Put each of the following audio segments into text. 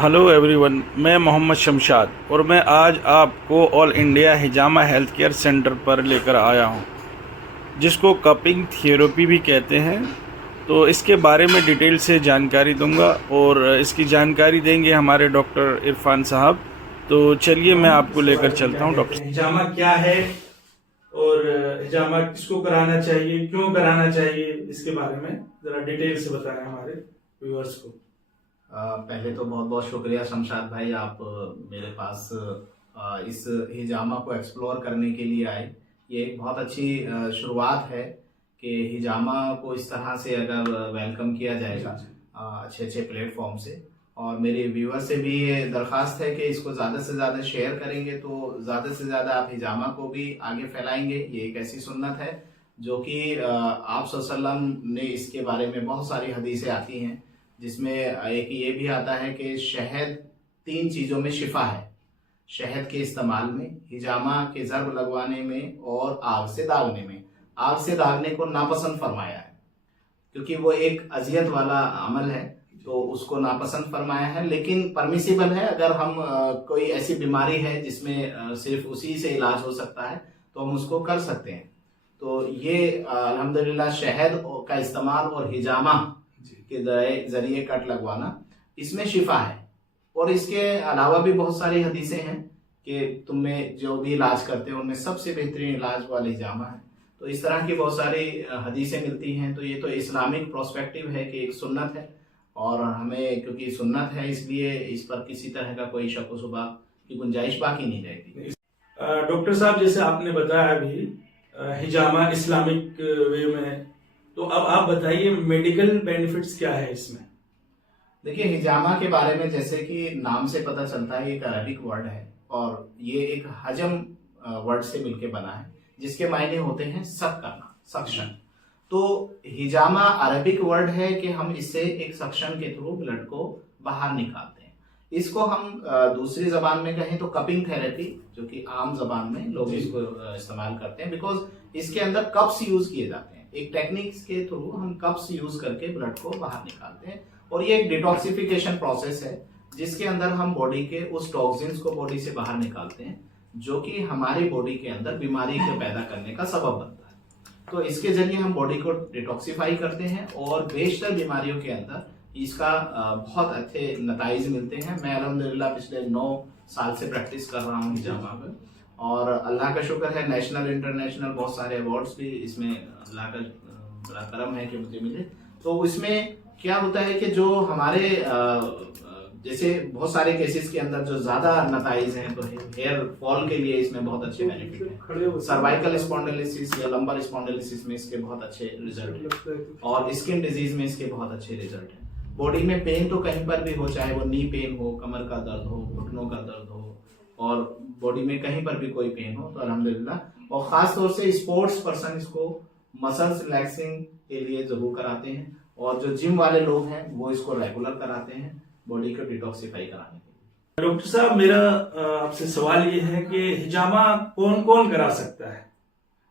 Hello everyone, मैं मोहम्मद शमशाद और मैं आज आपको ऑल इंडिया हिजामा हेल्थ केयर सेंटर पर लेकर आया हूं, जिसको कपिंग थेरेपी भी कहते हैं। तो इसके बारे में डिटेल से जानकारी दूंगा और इसकी जानकारी देंगे हमारे डॉक्टर इरफान साहब। तो चलिए मैं आपको लेकर चलता हूं। डॉक्टर, हिजामा क्या है और हिजामा किसको कराना चाहिए, क्यों कराना चाहिए, इसके बारे में ज़रा डिटेल से बताएं हमारे व्यूअर्स को। पहले तो बहुत बहुत शुक्रिया शमशाद भाई, आप मेरे पास इस हिजामा को एक्सप्लोर करने के लिए आए। ये एक बहुत अच्छी शुरुआत है कि हिजामा को इस तरह से अगर वेलकम किया जाएगा अच्छे अच्छे प्लेटफॉर्म से। और मेरे व्यूअर से भी ये दरख्वास्त है कि इसको ज़्यादा से ज़्यादा शेयर करेंगे तो ज़्यादा से ज़्यादा आप हिजामा को भी आगे फैलाएंगे। ये एक ऐसी सुन्नत है जो कि आप सल्लल्लाहु अलैहि वसल्लम ने इसके बारे में बहुत सारी हदीसें आती हैं, जिसमें एक ये भी आता है कि शहद 3 चीज़ों में शिफा है। शहद के इस्तेमाल में, हिजामा के ज़र्ब लगवाने में और आग से दागने में। आग से दागने को नापसंद फरमाया है क्योंकि वो एक अजियत वाला अमल है, तो उसको नापसंद फरमाया है। लेकिन परमिसिबल है, अगर हम कोई ऐसी बीमारी है जिसमें सिर्फ उसी से इलाज हो सकता है तो हम उसको कर सकते हैं। तो ये अल्हम्दुलिल्लाह शहद का इस्तेमाल और हिजामा के जरिए कट लगवाना, इसमें शिफा है। और इसके अलावा भी बहुत सारी हदीसें हैं कि तुम्हें जो भी इलाज करते हो उनमें सबसे बेहतरीन इलाज वाला हिजामा है। तो इस तरह की बहुत सारी हदीसें मिलती हैं। तो ये तो इस्लामिक प्रोस्पेक्टिव है कि एक सुन्नत है, और हमें क्योंकि सुन्नत है इसलिए इस पर किसी तरह का कोई शक व शुबा की गुंजाइश बाकी नहीं रहेगी। डॉक्टर साहब, जैसे आपने बताया अभी हिजामा इस्लामिक वे में है, तो अब आप बताइए मेडिकल बेनिफिट्स क्या है इसमें। देखिए, हिजामा के बारे में जैसे कि नाम से पता चलता है, एक अरबिक वर्ड है और ये एक हजम वर्ड से मिलके बना है, जिसके मायने होते हैं सक करना, सक्शन। तो हिजामा अरबिक वर्ड है कि हम इससे एक सक्शन के थ्रू ब्लड को बाहर निकालते हैं। इसको हम दूसरी जबान में कहें तो कपिंग थेरेपी, जो कि आम जबान में लोग इसको इस्तेमाल करते हैं, बिकॉज इसके अंदर कप्स यूज किए जाते हैं। एक टेक्निक्स के थ्रू हम कप्स यूज करके ब्लड को बाहर निकालते हैं, और ये एक डिटॉक्सिफिकेशन प्रोसेस है जिसके अंदर हम बॉडी के उस टॉक्सिन्स को बॉडी से बाहर निकालते हैं जो कि हमारी बॉडी के अंदर बीमारी को पैदा करने का सबब बनता है। तो इसके जरिए हम बॉडी को डिटॉक्सिफाई करते हैं और बेशतर बीमारियों के अंदर इसका बहुत अच्छे नताइज मिलते हैं। मैं अल्हम्दुलिल्लाह पिछले 9 साल से प्रैक्टिस कर रहा हूँ हिजामा पर, और अल्लाह का शुक्र है नेशनल इंटरनेशनल बहुत सारे अवार्ड्स भी इसमें अल्लाह का बड़ा करम है कि मुझे मिले। तो इसमें क्या होता है कि जो हमारे जैसे बहुत सारे केसेस के अंदर जो ज्यादा नताइज हैं, तो हेयर फॉल के लिए इसमें बहुत अच्छे बेनिफिट हैं। सर्वाइकल स्पॉन्डिलोसिस या लंबर स्पॉन्डिलोसिस में इसके बहुत अच्छे रिजल्ट हैं, और स्किन डिजीज में इसके बहुत अच्छे रिजल्ट हैं। बॉडी में पेन तो कहीं पर भी हो, चाहे वो नी पेन हो, कमर का दर्द हो, घुटनों का दर्द हो, और बॉडी में कहीं पर भी कोई पेन हो, तो अल्हम्दुलिल्लाह। और खास तौर से स्पोर्ट्स पर्सन इसको मसल्स रिलैक्सिंग के लिए जरूर कराते हैं, और जो जिम वाले लोग हैं वो इसको रेगुलर कराते हैं बॉडी को डिटॉक्सिफाई कराने के लिए। डॉक्टर साहब, मेरा आपसे सवाल ये है कि हिजामा कौन कौन करा सकता है,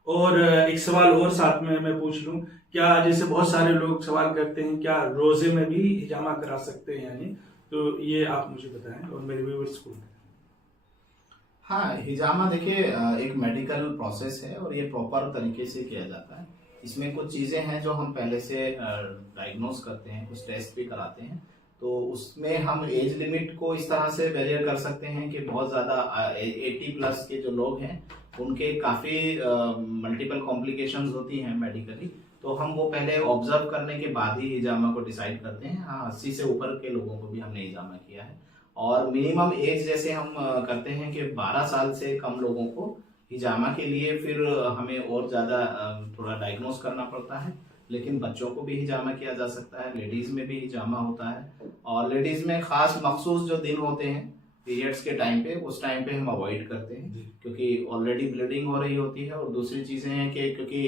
और एक सवाल और साथ में मैं पूछ लूं, क्या जैसे बहुत सारे लोग सवाल करते हैं क्या रोजे में भी हिजामा करा सकते हैं, यानी तो ये आप मुझे बताएं और मेरे व्यूअर्स को। हाँ, हिजामा देखिए एक मेडिकल प्रोसेस है और ये प्रॉपर तरीके से किया जाता है। इसमें कुछ चीजें हैं जो हम पहले से डायग्नोस करते हैं, कुछ टेस्ट भी कराते हैं। तो उसमें हम एज लिमिट को इस तरह से बैरियर कर सकते हैं कि बहुत ज्यादा 80 प्लस के जो लोग हैं उनके काफी मल्टीपल कॉम्प्लिकेशंस होती हैं मेडिकली, तो हम वो पहले ऑब्जर्व करने के बाद ही हिजामा को डिसाइड करते हैं। हाँ, 80 से ऊपर के लोगों को भी हमने हिजामा किया है। और मिनिमम एज जैसे हम करते हैं कि 12 साल से कम लोगों को हिजामा के लिए फिर हमें और ज्यादा थोड़ा डायग्नोस करना पड़ता है। लेकिन बच्चों को भी हिजामा किया जा सकता है, लेडीज में भी हिजामा होता है। और लेडीज में खास मखसूस जो दिन होते हैं पीरियड्स के टाइम पे, उस टाइम पे हम अवॉइड करते हैं क्योंकि ऑलरेडी ब्लीडिंग हो रही होती है। और दूसरी चीजें हैं कि क्योंकि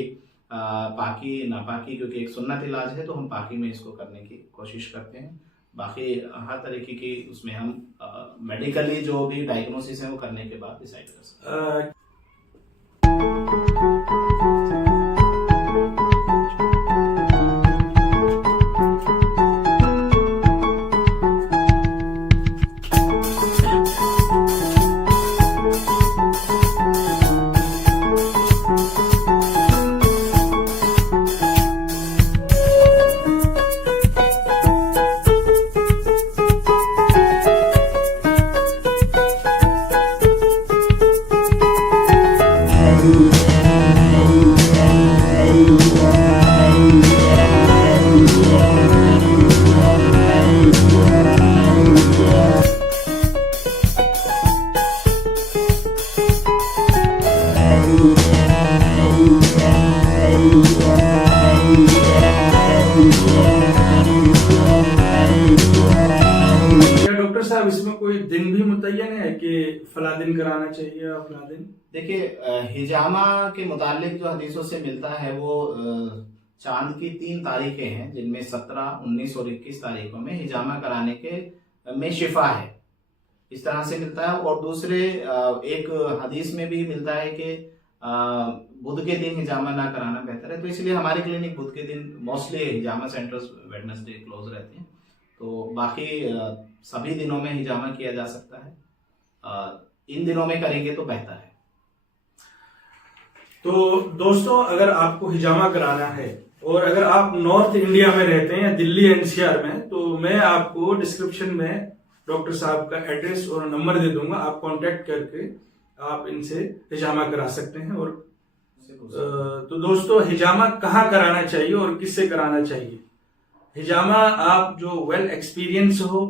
पाकी नापाकी, क्योंकि एक सुन्नत इलाज है, तो हम पाकी में इसको करने की कोशिश करते हैं। बाकी हर तरीके की उसमें हम मेडिकली जो भी डायग्नोसिस है वो करने के बाद डिसाइड कर सकते हैं। डॉक्टर साहब इसमें कोई दिन भी मुतय्यन है कि फला दिन कराना चाहिए या फला दिन? देखिए हिजामा के मुतालिक जो हदीसों से मिलता है वो चांद की 3 तारीखें हैं, जिनमें 17, 19 और 21 तारीखों में हिजामा कराने के में शिफा है, इस तरह से मिलता है। और दूसरे एक हदीस में भी मिलता है कि बुध के दिन हिजामा ना कराना बेहतर है। तो इसलिए हमारी क्लिनिक बुध के दिन मोस्टली हिजामा सेंटर्स वेडनेसडे क्लोज रहते हैं, तो बाकी सभी दिनों में हिजामा किया जा सकता है। इन दिनों में करेंगे तो बेहतर है। तो दोस्तों, अगर आपको हिजामा कराना है और अगर आप नॉर्थ इंडिया में रहते हैं या दिल्ली एनसीआर में, तो मैं आपको डिस्क्रिप्शन में डॉक्टर साहब का एड्रेस और नंबर दे दूंगा। आप कांटेक्ट करके आप इनसे हिजामा करा सकते हैं। और तो दोस्तों, हिजामा कहाँ कराना चाहिए और किससे कराना चाहिए? हिजामा आप जो वेल एक्सपीरियंस हो,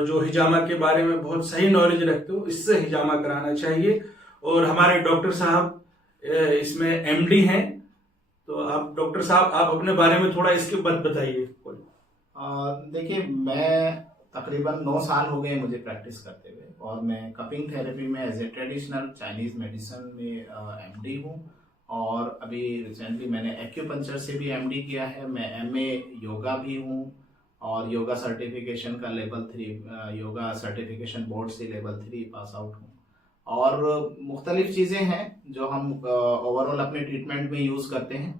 जो हिजामा के बारे में बहुत सही नॉलेज रखते हो, इससे हिजामा कराना चाहिए। और हमारे डॉक्टर साहब इसमें एमडी हैं, तो आप डॉक्टर साहब आप अपने बारे में थोड़ा इसके बाद बताइए। देखिए, मैं तकरीबन 9 साल हो गए मुझे प्रैक्टिस करते हुए, और मैं कपिंग थेरेपी में as a traditional Chinese medicine में एमडी हूँ। और अभी रिसेंटली मैंने एक्यूपंक्चर से भी एमडी किया है। मैं एमए योगा भी हूँ और योगा सर्टिफिकेशन का लेवल 3 योगा सर्टिफिकेशन बोर्ड से लेवल 3 पास आउट हूँ। और मुख्तलिफ चीज़ें हैं जो हम ओवरऑल अपने ट्रीटमेंट में यूज़ करते हैं।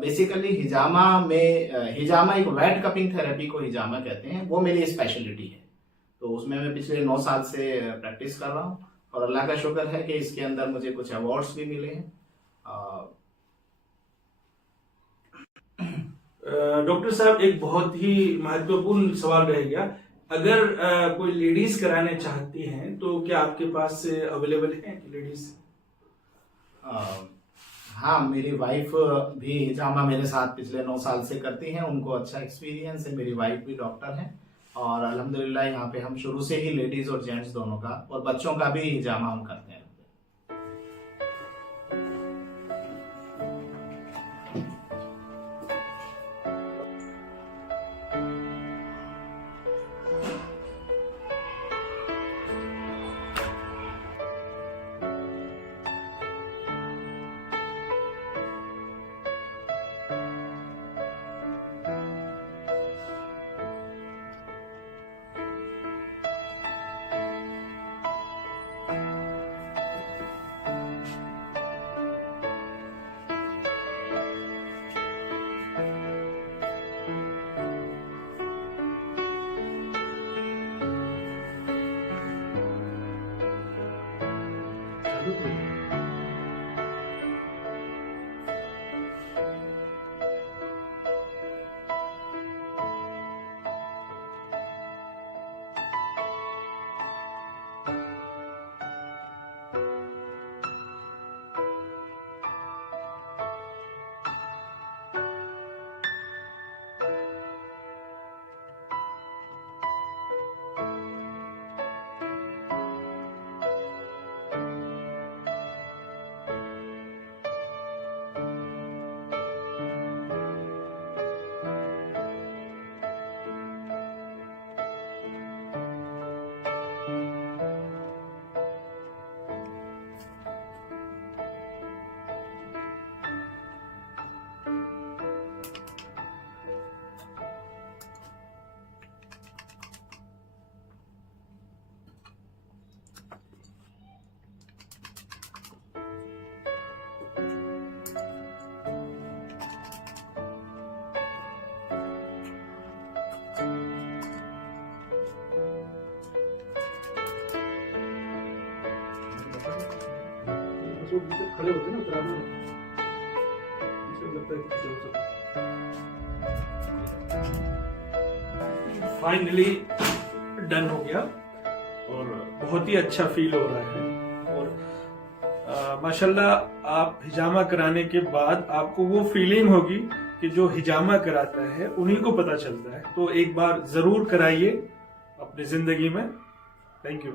बेसिकली हिजामा एक वेट कपिंग थेरेपी को हिजामा कहते हैं, वो मेरी स्पेशलिटी है। तो उसमें मैं पिछले 9 साल से प्रैक्टिस कर रहा हूँ, और अल्लाह का शुक्र है कि इसके अंदर मुझे कुछ अवार्ड्स भी मिले हैं। डॉक्टर साहब, एक बहुत ही महत्वपूर्ण सवाल रह गया। अगर कोई लेडीज कराने चाहती हैं तो क्या आपके पास अवेलेबल है लेडीज? हाँ, मेरी वाइफ भी हिजामा मेरे साथ पिछले 9 साल से करती हैं। उनको अच्छा एक्सपीरियंस है। मेरी वाइफ भी डॉक्टर है, और अल्हम्दुलिल्लाह यहाँ पे हम शुरू से ही लेडीज और जेंट्स दोनों का और बच्चों का भी हिजामा हम करते हैं। खड़े होते ना बराबर, लगता है फाइनली डन हो गया और बहुत ही अच्छा फील हो रहा है। और माशाल्लाह आप हिजामा कराने के बाद आपको वो फीलिंग होगी कि जो हिजामा कराता है उन्हीं को पता चलता है। तो एक बार जरूर कराइए अपनी जिंदगी में। Thank you.